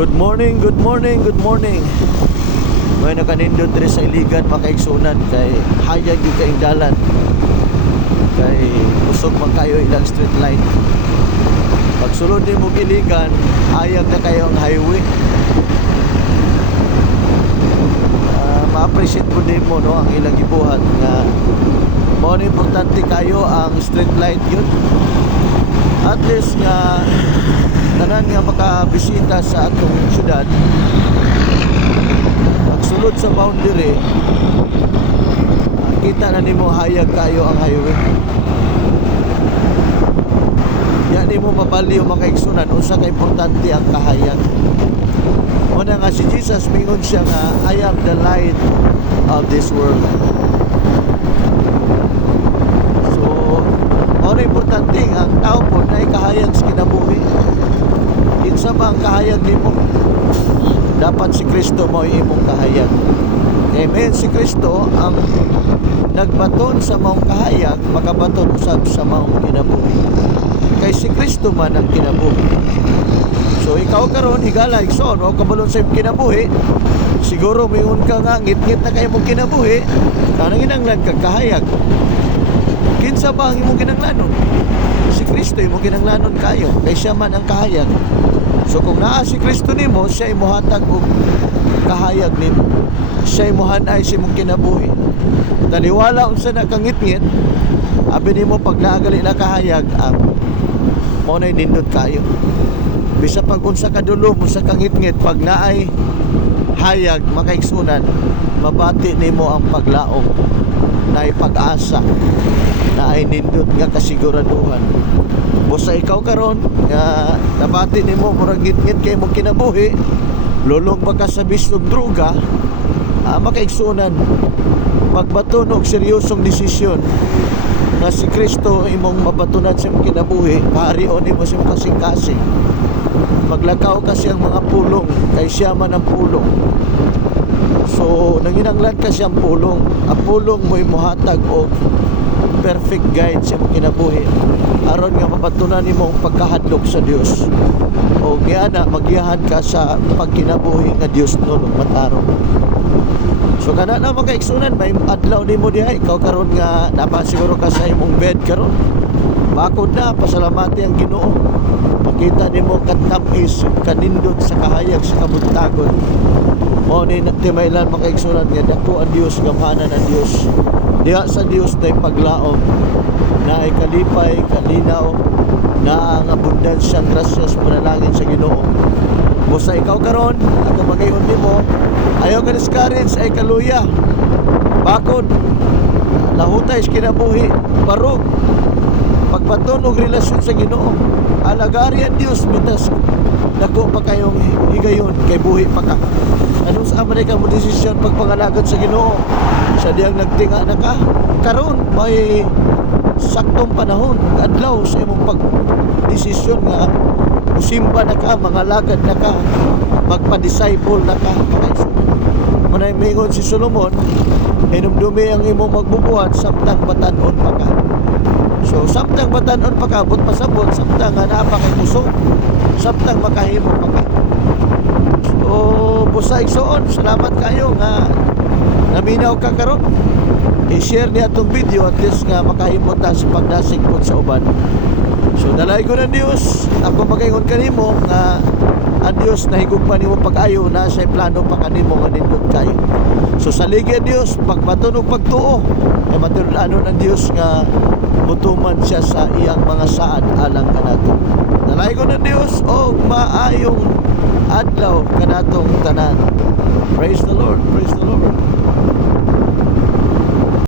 Good morning, good morning, good morning. May nakanindot rin sa iligan makaigsunan kay hayag yung kaing dalan. Kay usog man kayo ilang street light. Pag sulod din mo iligan, hayag na kayo ang highway. Ma-appreciate po din mo no, ang ilang gibuhat nga mo na importante kayo ang street light yun. At least nga tanan nga makabisita sa atong syudad, pagsulod sa boundary, kita na nimo hayag kayo ang highway. Yan nimo mabaliw makaigsunan unsa ka importante ang kahayag. Una nga si Jesus mingon siya nga I am the light of this world. So ano importante nga ang tao po na ikahayag sa kinabuhi. Kinsa ba ang kahayag nimo? Dapat si Kristo mo imong kahayag. Amen. Si Kristo ang nagbaton sa maong kahayag, makabaton usab sa maong kinabuhi. Kay si Kristo man ang kinabuhi. So ikaw karon higala igsoon o kabalon sa kinabuhi, siguro mingon ka nga ngit-ngit na kayo mong kinabuhi, kanang kinahanglan kag kahayag. Kinsa ba ang imong kinahanglanon? Si Kristo imong kinahanglanon kayo, kay siya man ang kahayag. So kung naa si Kristo nimo, siya imuhatag og kahayag nimo. Siya imuhanay sa imong kinabuhi. Taliwala unsa na kangit-ngit, abi nimo pag naagali na kahayag ang mo na nindot kayo. Bisa pag unsa ka dulom unsa kangit-ngit, pag naay hayag makaigsunan, mabati nimo ang paglaom, naay pag-asa, naay nindot nga kasiguraduhan. Busa ikaw karon nga nabati nimo murag ngit-ngit kay mo kinabuhi, lulong ba ka sa bisog droga, makaigsunan pagbaton og seryosong desisyon nga si Kristo imong mabatunan sa imong kinabuhi, paharion nimo sa imong kasing-kasing. Maglakaw ka siyang mga pulong, kay siya man ang pulong. So nanginanglan ka siyang pulong, ang pulong mo imuhatag og perfect guide sa imong kinabuhi aron nga mabatunan nimo ang pagkahadlok sa Dios. O giana magiyahan ka sa pagkinabuhi nga Dios nulong matarong. So kana na makaigsunan, may adlaw nimo diha ikaw karon nga napasiguro ka sa imong bed karon. Bakod na pasalamati ang Ginoo. Makita nimo katamis kanindot sa kahayag sa kabuntagon. Mao ni timaylan makaigsunan nga dako ang Dios, gamhanan ang Dios. Diha sa Dios tay paglaom, na ay kalipay, kalinaw, na ang abundansyang grasyas panalangin sa Ginoo. Busa ikaw karon, ang magayon nimo, ayaw ka discourage ay kaluya. Bakod, lahutay sa kinabuhi, barog, pagbaton og relasyon sa Ginoo. Alagari ang Dios mitas dako pa kayong higayon kay buhi pa ka. Anong sa Amerika mo desisyon pagpangalagad sa Ginoo? Sa diyang nagtinga na ka, karon may saktong panahon, adlaw sa imong pagdesisyon nga musimba na ka, mangalagad na ka, magpa-disciple na ka. Manay mingon si Solomon, hinumdumi ang imong magbubuhat samtang batanon pa ka. So samtang batanon pa ka, but pasabot, samtang hanapa kay puso, samtang makahimo pa ka. So busa igsoon, salamat kayo nga naminaw ka karon. I-share niya itong video at least nga makahimo ta sa pagdasig po sa uban. So dalay ko ng Dios, ako magaingon kanimo nga ang Dios nahigugma nimo pag-ayo na sa plano pa kanimo nga nindot kayo. So saligi ang Dios, pagbaton og pagtuo, ay matulano ng Dios nga mutuman siya sa iyang mga saad alang kanato. Dalay ko ng Dios og maayong adlaw kanatong tanan. Praise the Lord, praise the Lord.